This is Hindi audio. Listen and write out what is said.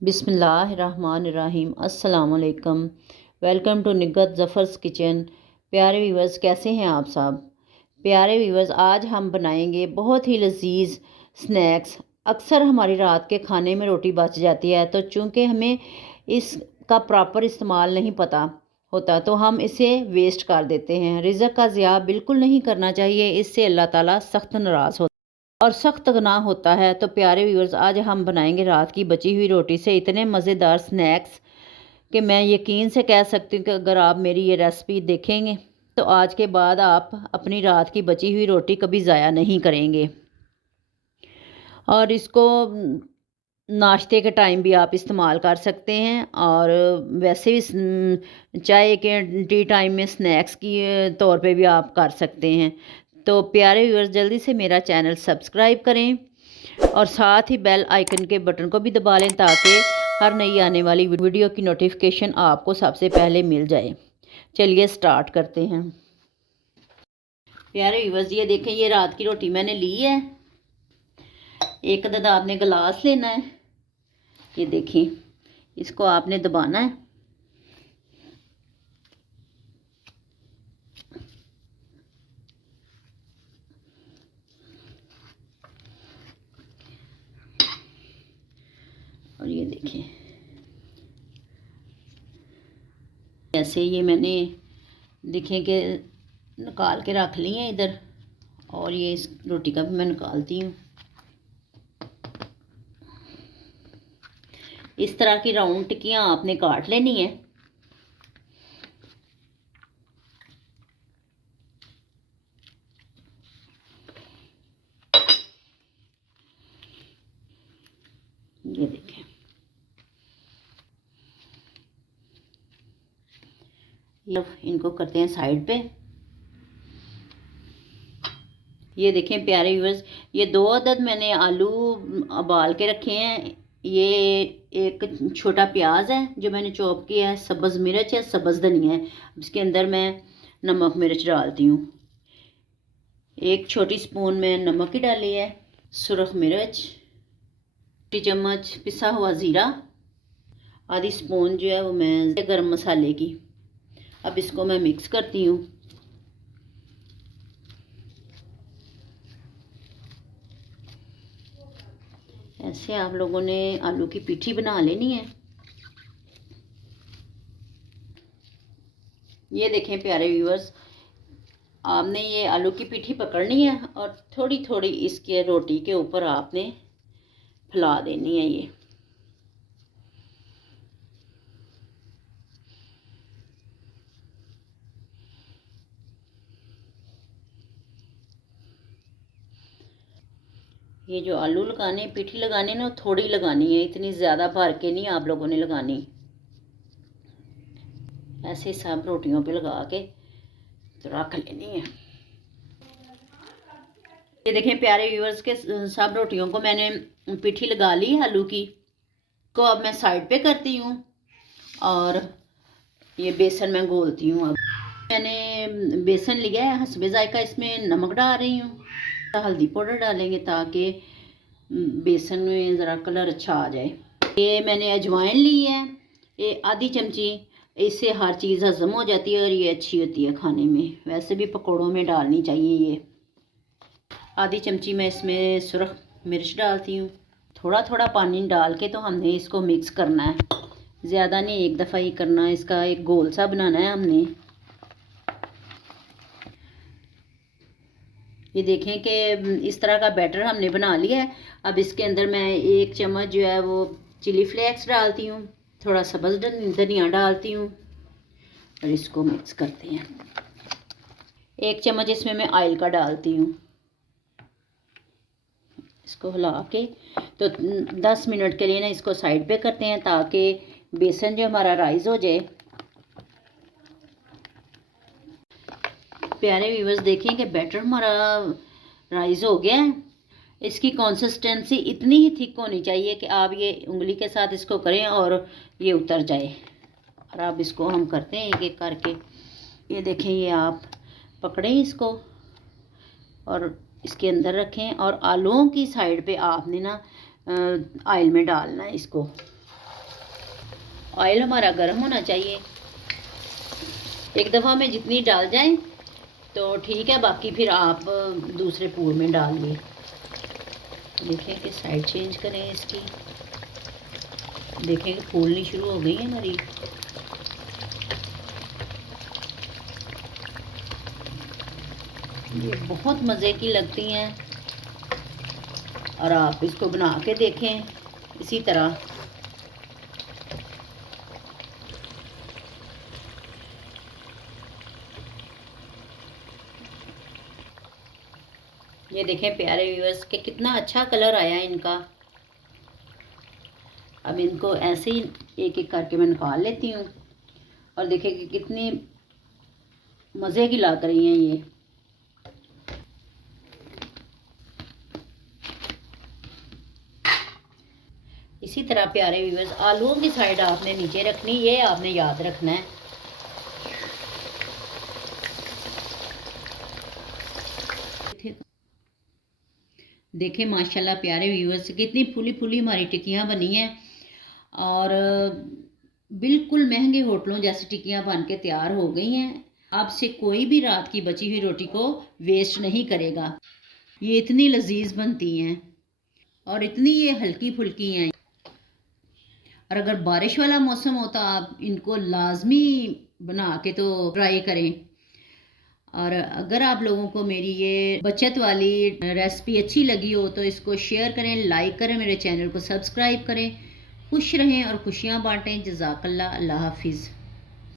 बिस्मिल्लाहिर्रहमानिर्रहीम अस्सलाम वालेकुम। Welcome to Nighat Zafar's kitchen. प्यारे व्यूवर्स, कैसे हैं आप सब? प्यारे व्यूवर्स, आज हम बनाएंगे बहुत ही लजीज स्नैक्स। अक्सर हमारी रात के खाने में रोटी बच जाती है, तो चूँकि हमें इसका प्रॉपर इस्तेमाल नहीं पता होता तो हम इसे वेस्ट कर देते हैं। रिज़्क़ का ज़िया बिल्कुल नहीं करना चाहिए, इससे अल्लाह ताला सख्त नाराज़ होता है और सख्त गुनाह होता है। तो प्यारे व्यूअर्स, आज हम बनाएंगे रात की बची हुई रोटी से इतने मज़ेदार स्नैक्स कि मैं यकीन से कह सकती हूँ कि अगर आप मेरी ये रेसिपी देखेंगे तो आज के बाद आप अपनी रात की बची हुई रोटी कभी ज़ाया नहीं करेंगे। और इसको नाश्ते के टाइम भी आप इस्तेमाल कर सकते हैं और वैसे भी चाय के टी टाइम में स्नैक्स की तौर पे भी आप कर सकते हैं। तो प्यारे व्यूअर्स, जल्दी से मेरा चैनल सब्सक्राइब करें और साथ ही बेल आइकन के बटन को भी दबा लें ताकि हर नई आने वाली वीडियो की नोटिफिकेशन आपको सबसे पहले मिल जाए। चलिए स्टार्ट करते हैं। प्यारे व्यूअर्स, ये देखें, ये रात की रोटी मैंने ली है। एक अदद आपने गिलास लेना है। ये देखिए, इसको आपने दबाना है। और ये देखिए, ऐसे ये मैंने देखें कि निकाल के रख ली है इधर। और ये इस रोटी का भी मैं निकालती हूँ। इस तरह की राउंड टिक्कियाँ आपने काट लेनी है। ये देखें, इनको करते हैं साइड पे। ये देखें प्यारे व्यूअर्स, ये 2 अदद मैंने आलू उबाल के रखे हैं। ये एक छोटा प्याज है जो मैंने चॉप किया है। सब्ज़ मिर्च है, सब्ज़ धनिया है। इसके अंदर मैं नमक मिर्च डालती हूँ। एक छोटी स्पून में नमक की डाली है। सुरख मिर्च, 2 चम्मच पिसा हुआ ज़ीरा, आधी स्पून जो है वो मैं गरम मसाले की। अब इसको मैं मिक्स करती हूँ। ऐसे आप लोगों ने आलू की पिठी बना लेनी है। ये देखें प्यारे व्यूअर्स, आपने ये आलू की पिठी पकड़नी है और थोड़ी थोड़ी इसके रोटी के ऊपर आपने फैला देनी है। ये जो आलू लगाने, पिठी लगाने ना, थोड़ी लगानी है, इतनी ज़्यादा भर के नहीं आप लोगों ने लगानी। ऐसे सब रोटियों पे लगा के तो रख लेनी है। ये देखें प्यारे व्यूअर्स के सब रोटियों को मैंने पिठी लगा ली आलू की। को अब मैं साइड पे करती हूँ और ये बेसन में घोलती हूँ। अब मैंने बेसन लिया है हस्बे जायका, इसमें नमक डाल रही हूँ। हल्दी पाउडर डालेंगे ताकि बेसन में ज़रा कलर अच्छा आ जाए। ये मैंने अजवाइन ली है, ये आधी चमची। इससे हर चीज़ हज़म हो जाती है और ये अच्छी होती है खाने में। वैसे भी पकौड़ों में डालनी चाहिए। ये आधी चमची मैं इसमें सुरख मिर्च डालती हूँ। थोड़ा थोड़ा पानी डाल के तो हमने इसको मिक्स करना है, ज़्यादा नहीं, एक दफ़ा ही करना है। इसका एक गोल सा बनाना है हमने। ये देखें कि इस तरह का बैटर हमने बना लिया है। अब इसके अंदर मैं 1 चम्मच जो है वो चिली फ्लेक्स डालती हूँ, थोड़ा सब्ज़ धनिया डालती हूँ और इसको मिक्स करते हैं। 1 चम्मच इसमें मैं ऑयल का डालती हूँ। इसको हिला के तो 10 मिनट के लिए ना इसको साइड पे करते हैं ताकि बेसन जो हमारा राइस हो जाए। प्यारे व्यूअर्स, देखें कि बैटर हमारा राइस हो गया है। इसकी कंसिस्टेंसी इतनी ही थिक होनी चाहिए कि आप ये उंगली के साथ इसको करें और ये उतर जाए। और अब इसको हम करते हैं एक एक करके। ये देखें, ये आप पकड़ें इसको और इसके अंदर रखें और आलूओं की साइड पे आपने ना ऑयल में डालना है इसको। ऑयल हमारा गर्म होना चाहिए। एक दफ़ा में जितनी डाल जाए तो ठीक है, बाकी फिर आप दूसरे पूर में डालिए। देखें कि साइड चेंज करें इसकी। देखें कि फूलनी शुरू हो गई है हमारी। ये बहुत मज़े की लगती हैं और आप इसको बना के देखें इसी तरह। ये देखें प्यारे व्यूअर्स के कितना अच्छा कलर आया है इनका। अब इनको ऐसे ही एक एक करके मैं निकाल लेती हूँ और देखें कि कितनी मज़े की लग रही हैं ये। इसी तरह प्यारे व्यूअर्स आलूओं की साइड आपने नीचे रखनी, ये आपने याद रखना है। देखें माशाल्लाह प्यारे व्यूअर्स कितनी फुली फुली हमारी टिक्कियाँ बनी हैं और बिल्कुल महंगे होटलों जैसी टिक्कियाँ बन के तैयार हो गई हैं। आपसे कोई भी रात की बची हुई रोटी को वेस्ट नहीं करेगा। ये इतनी लजीज बनती हैं और इतनी ये हल्की फुल्की हैं। और अगर बारिश वाला मौसम हो तो आप इनको लाजमी बना के तो ट्राई करें। और अगर आप लोगों को मेरी ये बचत वाली रेसिपी अच्छी लगी हो तो इसको शेयर करें, लाइक करें, मेरे चैनल को सब्सक्राइब करें। खुश रहें और खुशियाँ बांटें। जज़ाकल्लाह। अल्लाह हाफिज़।